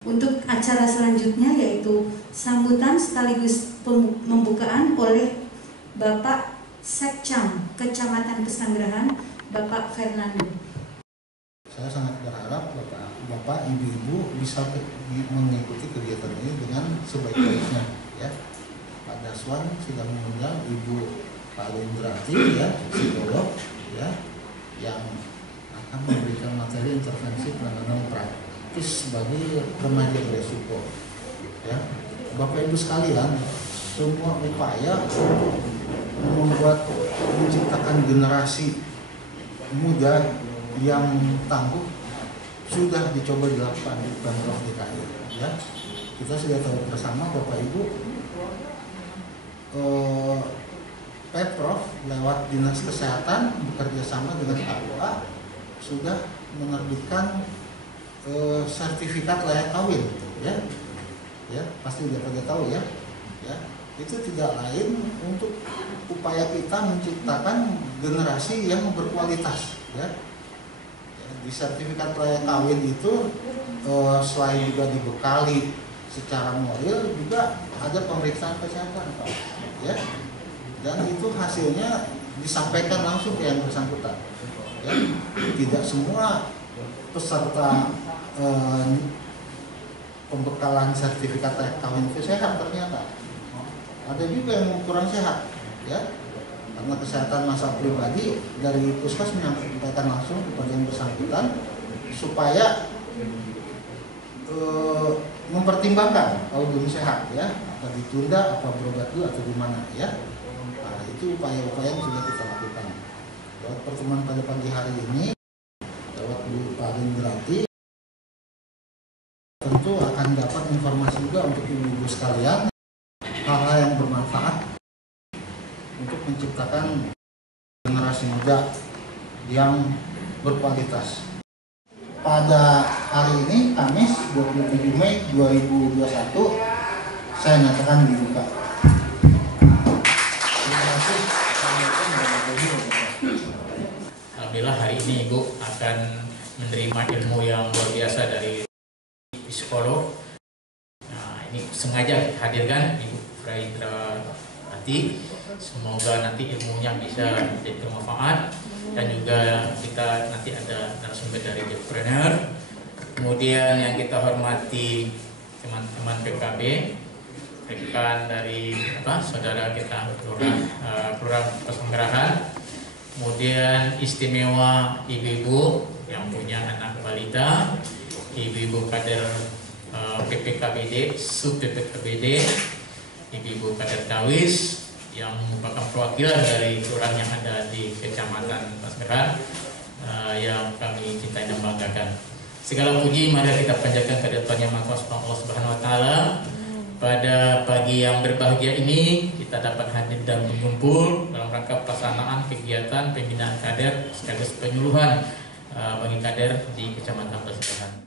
Untuk acara selanjutnya yaitu sambutan sekaligus pembukaan oleh Bapak Sekcam Kecamatan Pesanggerahan, Bapak Fernando. Saya sangat berharap Bapak, Ibu-Ibu bisa mengikuti kegiatan ini dengan sebaik-baiknya. Ya, Pak Daswan sudah mengundang Ibu Pak Lindrati, ya, psikolog, ya, yang akan memberikan materi intervensi penanganan praktis bagi remaja beresiko. Ya, Bapak Ibu sekalian, semua upaya untuk menciptakan generasi muda yang tangguh sudah dicoba dilakukan di Pemprov DKI. Ya, kita sudah tahu bersama Bapak Ibu, Pemprov lewat Dinas Kesehatan bekerja sama dengan KUA sudah menerbitkan sertifikat layak kawin. Ya, pasti sudah pada tahu ya. Itu tidak lain untuk upaya kita menciptakan generasi yang berkualitas. Ya. Di sertifikat layak kawin itu selain juga dibekali secara moral, juga ada pemeriksaan kesehatan, Pak. Ya. Dan itu hasilnya disampaikan langsung ke yang bersangkutan. Ya. Tidak semua peserta pembekalan sertifikat layak kawin itu sehat ternyata. Ada juga yang kurang sehat, ya. Karena kesehatan masa pribadi dari Puskes menyampaikan langsung kepada yang bersangkutan supaya mempertimbangkan kalau belum sehat, ya, apa ditunda, apa berobat dulu atau gimana, ya. Nah, itu upaya-upaya yang sudah kita lakukan. Lewat pertemuan pada pagi hari ini, lewat Bu Pak Lindrati, tentu akan dapat informasi juga untuk ibu-ibu sekalian, hal-hal yang bermanfaat untuk menciptakan generasi muda yang berkualitas. Pada hari ini, Kamis 27 Mei 2021, saya nyatakan dibuka. Terima kasih. Alhamdulillah hari ini Ibu akan menerima ilmu yang luar biasa dari psikolog. Nah, ini sengaja hadirkan Ibu Fraidrati. Semoga nanti ilmunya bisa jadi bermanfaat, dan juga kita nanti ada narasumber dari entrepreneur. Kemudian yang kita hormati teman-teman PKB, rekan dari saudara kita Kelurahan Pesanggerahan. Kemudian istimewa ibu-ibu yang punya anak balita, ibu-ibu kader PPKBD, sub PPKBD, ibu-ibu kader Dawis yang merupakan perwakilan dari kelurahan yang ada di Kecamatan Pesanggerahan yang kami cintai dan banggakan. Segala puji mari kita panjatkan kehadirat Maha Kuasa Allah Subhanahu wa taala. Pada pagi yang berbahagia ini kita dapat hadir dan berkumpul dalam rangka pelaksanaan kegiatan pembinaan kader sekaligus penyuluhan bagi kader di Kecamatan Pesanggerahan.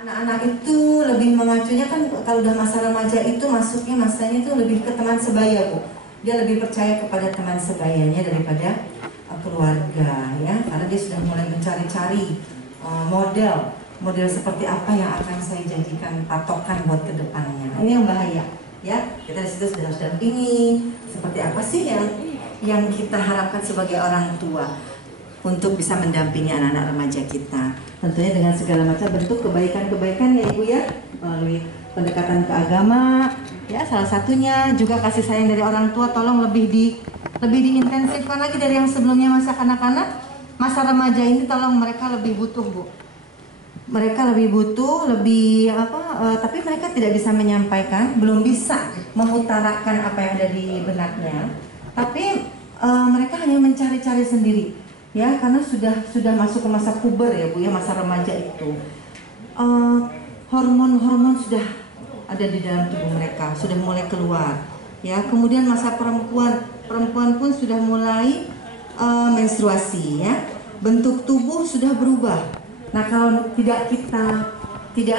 Anak-anak itu lebih mengacunya kan kalau udah masa remaja itu masanya itu lebih ke teman sebaya, Bu. Dia lebih percaya kepada teman sebayanya daripada keluarga, ya, karena dia sudah mulai mencari-cari model seperti apa yang akan saya jadikan patokan buat kedepannya. Ini yang bahaya, ya. Kita di situ sudah harus dampingi seperti apa sih yang kita harapkan sebagai orang tua untuk bisa mendampingi anak-anak remaja kita. Tentunya dengan segala macam bentuk kebaikan-kebaikan ya Ibu, ya, melalui pendekatan ke agama, ya, salah satunya juga kasih sayang dari orang tua. Tolong lebih diintensifkan lagi dari yang sebelumnya. Masa kanak-kanak, masa remaja ini tolong mereka lebih butuh, Bu. Mereka lebih butuh, tapi mereka tidak bisa menyampaikan, belum bisa mengutarakan apa yang ada di benaknya. Tapi mereka hanya mencari-cari sendiri. Ya, karena sudah masuk ke masa puber ya Bu, ya, masa remaja itu. Hormon-hormon sudah ada di dalam tubuh mereka, sudah mulai keluar. Ya, kemudian masa perempuan pun sudah mulai menstruasi, ya. Bentuk tubuh sudah berubah. Nah, kalau tidak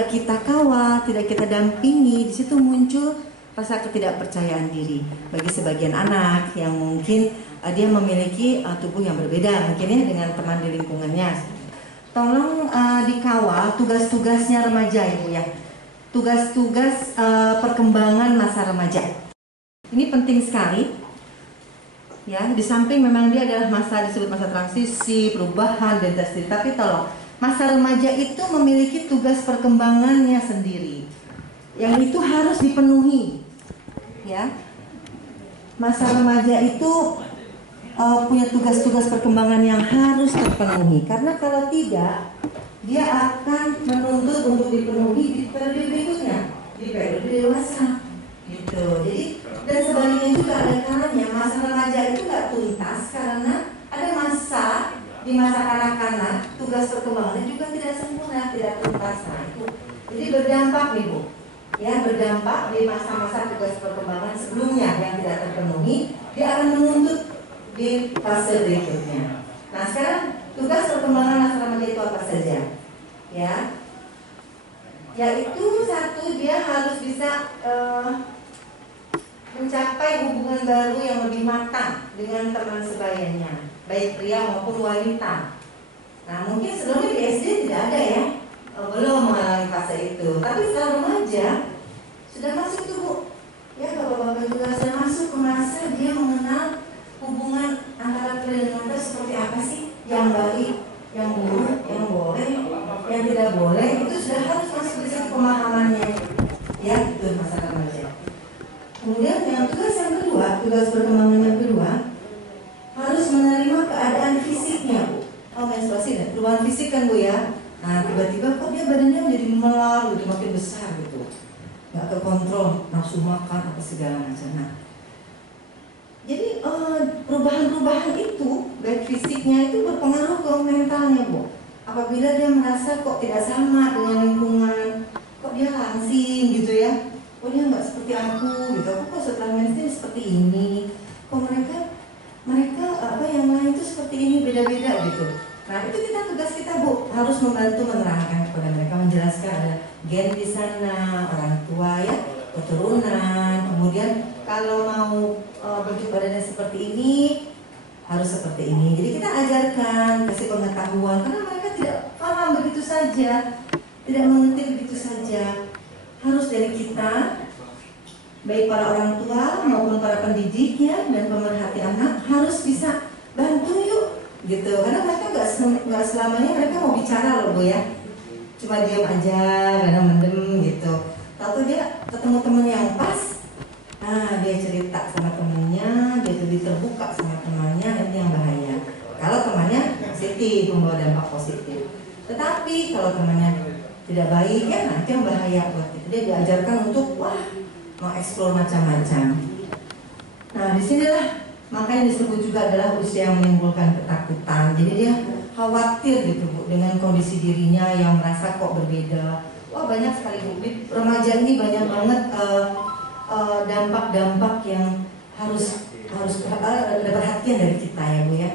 kita kawal, tidak kita dampingi, di situ muncul rasa ketidakpercayaan diri bagi sebagian anak yang mungkin dia memiliki tubuh yang berbeda mungkin, ya, dengan teman di lingkungannya. tolong dikawal tugas-tugasnya remaja ya Bu ya. Tugas-tugas perkembangan masa remaja. Ini penting sekali. Ya, di samping memang dia adalah masa disebut masa transisi, perubahan dan diri, tapi tolong masa remaja itu memiliki tugas perkembangannya sendiri. Yang itu harus dipenuhi. Ya. Masa remaja itu punya tugas-tugas perkembangan yang harus terpenuhi, karena kalau tidak dia akan menuntut untuk dipenuhi di periode berikutnya, di periode dewasa gitu. Jadi dan sebaliknya juga ada kalanya masa remaja itu nggak tuntas karena ada masa di masa kanak-kanak tugas perkembangannya juga tidak sempurna, tidak tuntas. Nah itu jadi berdampak nih Bu. Ya, berdampak di masa-masa tugas perkembangan sebelumnya yang tidak terpenuhi, dia akan menuntut di fase berikutnya. Nah, sekarang tugas perkembangan masa remaja itu apa saja? Ya, yaitu satu, dia harus bisa mencapai hubungan baru yang lebih matang dengan teman sebayanya, baik pria maupun wanita. Nah, mungkin sebelumnya di SD tidak ada ya, belum mengalami fase itu, tapi setelah remaja sudah masuk tuh Bu. Ya, bapak-bapak juga sudah masuk ke masa dia mengenal hubungan antara pria dan wanita seperti apa sih, yang baik, yang buruk, yang boleh, yang tidak boleh, itu sudah harus masuk di situ pemahamannya. Ya, itu masa remaja. Kemudian yang tugas yang kedua, tugas perkembangan yang kedua, harus menerima keadaan fisiknya Bu. Oh, menstruasi dan perubahan fisik kan Bu ya. Nah, tiba-tiba kok dia badannya menjadi memelar gitu, makin besar gitu, nggak terkontrol, nafsu makan apa segala macam. Nah, jadi perubahan-perubahan itu baik fisiknya itu berpengaruh ke mentalnya Bu. Apabila dia merasa kok tidak sama dengan lingkungan, kok dia langsing gitu ya, kok dia nggak seperti aku gitu, aku kok setelah menstruasi seperti ini, kok mereka apa yang lain itu seperti ini, beda-beda gitu. Nah itu tugas kita Bu, harus membantu menerangkan kepada mereka, menjelaskan ada gen di sana, orang tua ya, keturunan, kemudian kalau mau bentuk badannya seperti ini harus seperti ini. Jadi kita ajarkan, kasih pengetahuan, karena mereka tidak paham begitu saja, tidak mengerti begitu saja. Harus dari kita, baik para orang tua maupun para pendidiknya dan pemerhati anak harus bisa bantu yuk gitu, karena mereka nggak selamanya mereka mau bicara loh Bu ya, cuma diam aja, kadang mendem gitu. Tahu dia ketemu temen yang pas, nah dia cerita sama temennya, dia lebih terbuka sama temannya, itu yang bahaya. Kalau temannya positif, membawa dampak positif. Tetapi kalau temannya tidak baik ya, nah itu yang bahaya buat kita. Dia diajarkan untuk mau eksplor macam-macam. Nah disinilah makanya disebut juga adalah usia yang menimbulkan ketakutan. Jadi dia khawatir gitu Bu dengan kondisi dirinya yang merasa kok berbeda. Wah banyak sekali Bu, di remaja ini banyak banget dampak-dampak yang harus ada perhatian dari kita ya Bu ya.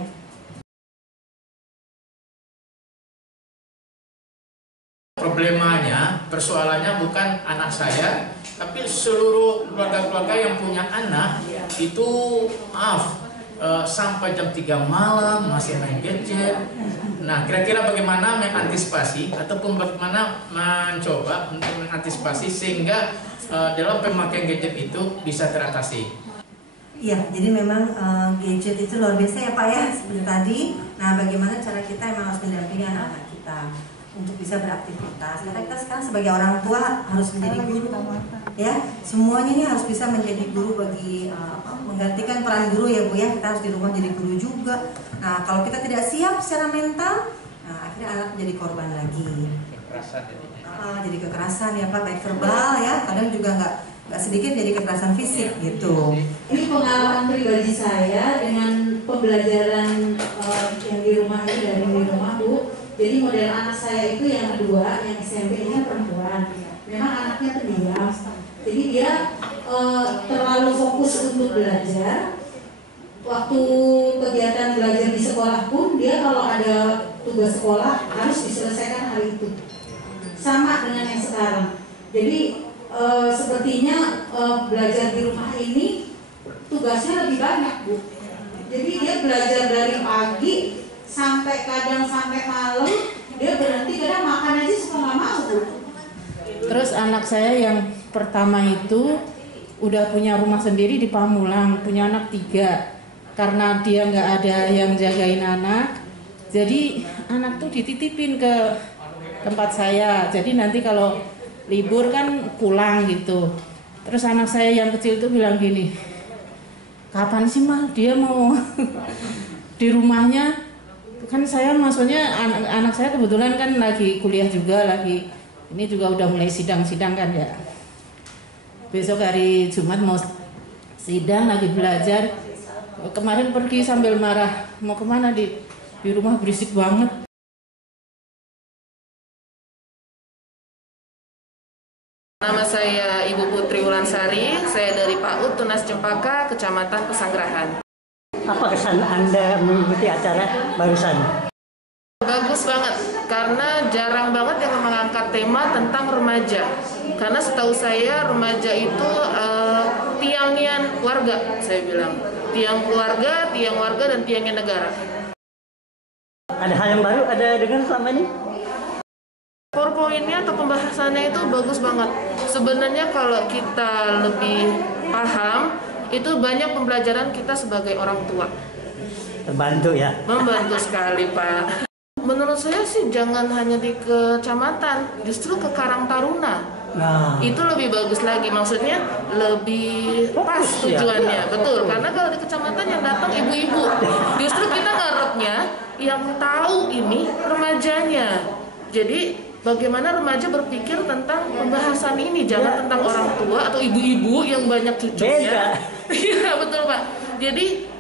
Problemanya, persoalannya bukan anak saya, tapi seluruh keluarga-keluarga yang punya anak itu sampai jam 3 malam masih main gadget. Nah, kira-kira bagaimana mengantisipasi ataupun bagaimana mencoba untuk mengantisipasi sehingga dalam pemakaian gadget itu bisa teratasi? Iya, jadi memang gadget itu luar biasa ya Pak ya, seperti tadi. Nah, bagaimana cara kita memang harus mendampingi anak-anak kita untuk bisa beraktivitas. Karena kita sekarang sebagai orang tua harus menjadi guru, ya. Semuanya ini harus bisa menjadi guru bagi menggantikan peran guru ya Bu ya. Kita harus di rumah jadi guru juga. Nah, kalau kita tidak siap secara mental, nah akhirnya anak menjadi korban lagi. Kekerasan jadi kekerasan ya Pak, baik verbal ya, kadang juga nggak sedikit jadi kekerasan fisik gitu. Ini pengalaman pribadi saya dengan pembelajaran yang di rumah ini, dari di rumah Bu. Jadi model anak saya itu yang kedua, yang SMP-nya perempuan. Memang anaknya pendiam. Jadi dia terlalu fokus untuk belajar. Waktu kegiatan belajar di sekolah pun dia kalau ada tugas sekolah harus diselesaikan hari itu. Sama dengan yang sekarang. Jadi sepertinya belajar di rumah ini tugasnya lebih banyak Bu. Jadi dia belajar dari pagi sampai kadang sampai malam, dia saya yang pertama itu udah punya rumah sendiri di Pamulang, punya anak 3. Karena dia nggak ada yang jagain anak, jadi anak tuh dititipin ke tempat saya. Jadi nanti kalau libur kan pulang gitu. Terus anak saya yang kecil itu bilang gini, kapan sih mah dia mau di rumahnya? Kan saya maksudnya anak saya kebetulan kan lagi kuliah juga, lagi ini juga udah mulai sidang-sidang kan ya. Besok hari Jumat mau sidang, lagi belajar. Kemarin pergi sambil marah, mau kemana di rumah berisik banget. Nama saya Ibu Putri Wulansari, saya dari PAUD Tunas Cempaka, Kecamatan Pesanggerahan. Apa kesan Anda mengikuti acara barusan? Bagus banget, karena jarang banget yang mengangkat tema tentang remaja. Karena setahu saya remaja itu tiangnya warga, saya bilang. Tiang keluarga, tiang warga, dan tiangnya negara. Ada hal yang baru ada dengar selama ini? PowerPoint-nya atau pembahasannya itu bagus banget. Sebenarnya kalau kita lebih paham, itu banyak pembelajaran kita sebagai orang tua. Terbantu ya? Membantu sekali, Pak. Menurut saya sih jangan hanya di kecamatan, justru ke Karang Taruna. Nah, Itu lebih bagus lagi, maksudnya lebih pas tujuannya. Betul, karena kalau di kecamatan yang datang ibu-ibu, justru kita ngarepnya yang tahu ini remajanya. Jadi bagaimana remaja berpikir tentang pembahasan ini, jangan tentang orang tua atau ibu-ibu yang banyak cucunya. Iya betul Pak. Jadi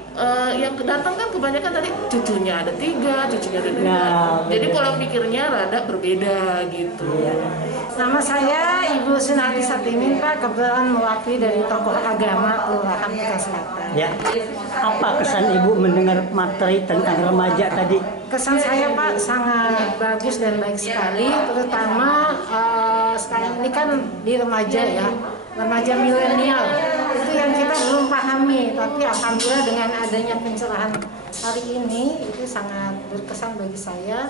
yang datang kan kebanyakan tadi cucunya ada 3, cucunya ada 2. Jadi pola pikirnya rada berbeda gitu. Nama saya Ibu Sunati Satimin, Pak, kebetulan mewakili dari tokoh agama Kelurahan Kuta Selatan. ya. Apa kesan Ibu mendengar materi tentang remaja tadi? Kesan saya, Pak, sangat bagus dan baik sekali, terutama sekarang ini kan di remaja ya, remaja milenial. Itu yang kita belum pahami, tapi alhamdulillah dengan adanya pencerahan hari ini itu sangat berkesan bagi saya.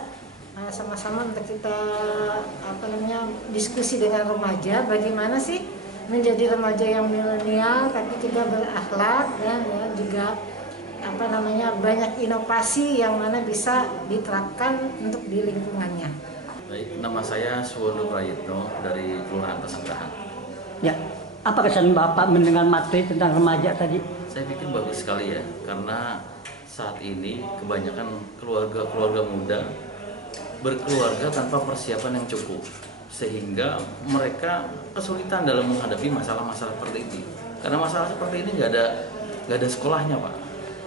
Sama-sama untuk kita diskusi dengan remaja, bagaimana sih menjadi remaja yang milenial tapi juga berakhlak dan ya, juga banyak inovasi yang mana bisa diterapkan untuk di lingkungannya. Baik, nama saya Suwono Prayitno dari Kelurahan Pesanggerahan. Ya, apa kesan Bapak mendengar materi tentang remaja tadi? Saya pikir bagus sekali ya, karena saat ini kebanyakan keluarga muda berkeluarga tanpa persiapan yang cukup, sehingga mereka kesulitan dalam menghadapi masalah-masalah seperti ini. Karena masalah seperti ini nggak ada sekolahnya, Pak.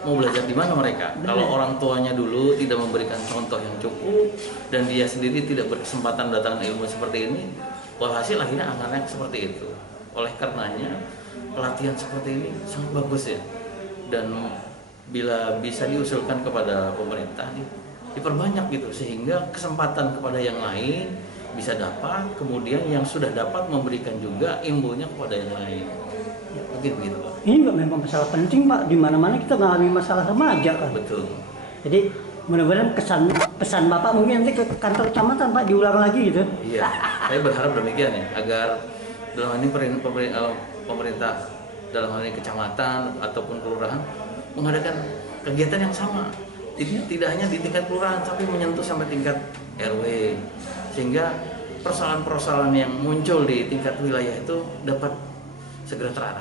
Mau belajar di mana mereka? Kalau orang tuanya dulu tidak memberikan contoh yang cukup dan dia sendiri tidak berkesempatan datang ilmu seperti ini, walhasil akhirnya anak-anak seperti itu. Oleh karenanya pelatihan seperti ini sangat bagus ya. Dan bila bisa diusulkan kepada pemerintah diperbanyak gitu, sehingga kesempatan kepada yang lain bisa dapat, kemudian yang sudah dapat memberikan juga ilmunya kepada yang lain. Mungkin gitu Pak. Ini juga memang masalah penting Pak, di mana-mana kita mengalami masalah remaja kan. Betul. Jadi mudah-mudahan pesan Bapak mungkin nanti ke kantor kecamatan Pak diulang lagi gitu. Iya, saya berharap demikian ya, agar dalam hal ini pemerintah dalam hal ini kecamatan ataupun kelurahan mengadakan kegiatan yang sama. Tidak hanya di tingkat kelurahan, tapi menyentuh sampai tingkat RW, sehingga persoalan-persoalan yang muncul di tingkat wilayah itu dapat segera teratasi.